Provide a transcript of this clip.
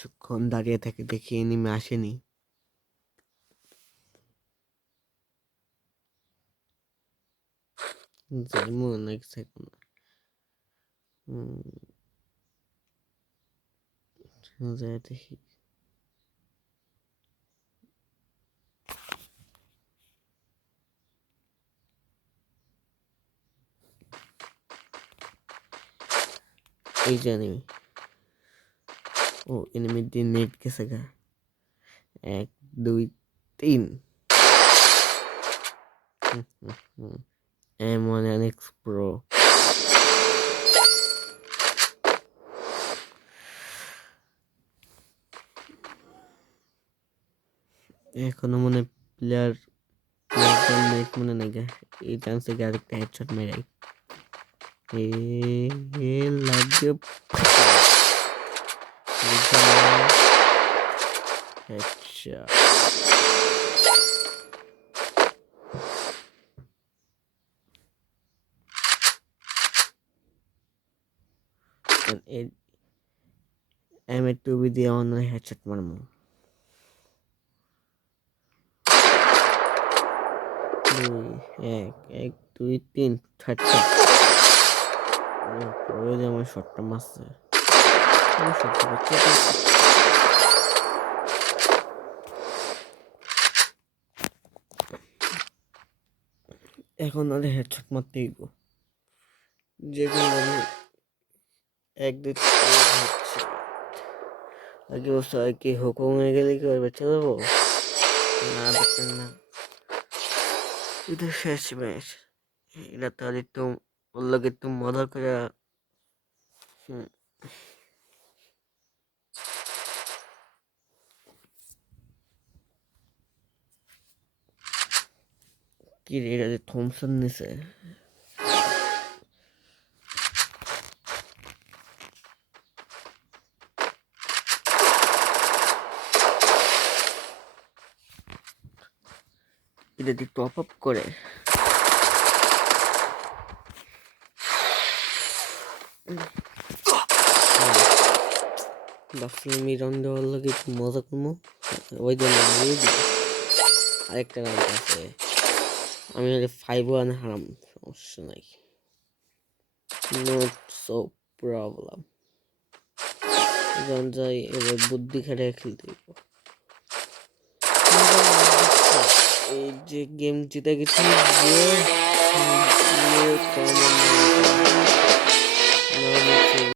কিছুক্ষণ দাঁড়িয়ে থেকে দেখি এনিমে আসেনি যেমন এক সেকেন্ড যাই দেখি এই যে এনিমি ও এনিমির দিয়ে নেট গেছে গা। এক, দুই, তিন। M one N X pro. এখনও মনে প্লেয়ার প্লেয়ার মনে নেই গা। এই চান্সে গা আরেকটা হেডশট মেরাই এ এ লাগে হেডশট এম এর টুবি দিয়ে অন্য হেডশট মারমু দুই এক এক দুই তিন ওই যে আমার শটটা মারছে এখন আর হেডশট মারতে দিব যে কোনো আমি এক দুই আগে বসে কি হুকুম হয়ে গেলে কি বেঁচে দেবো না বেঁচে না এটা শেষ ম্যাচ এটা তাহলে একটু ওর একটু মজা করে হুম কি রে এটা থমসন নিছে এটা দিয়ে টপ আপ করে ভাবছিলাম এই রাউন্ডে ওর লোক একটু মজা করব ওই জন্য আরেকটা রাউন্ড আছে আমি হলে ফাইভ ওয়ান হারাম, সমস্যা নাই। নোট সো প্রবলেম যখন যাই, এবার বুদ্ধি খেটে খেলতে এই যে গেম জিতে গেছি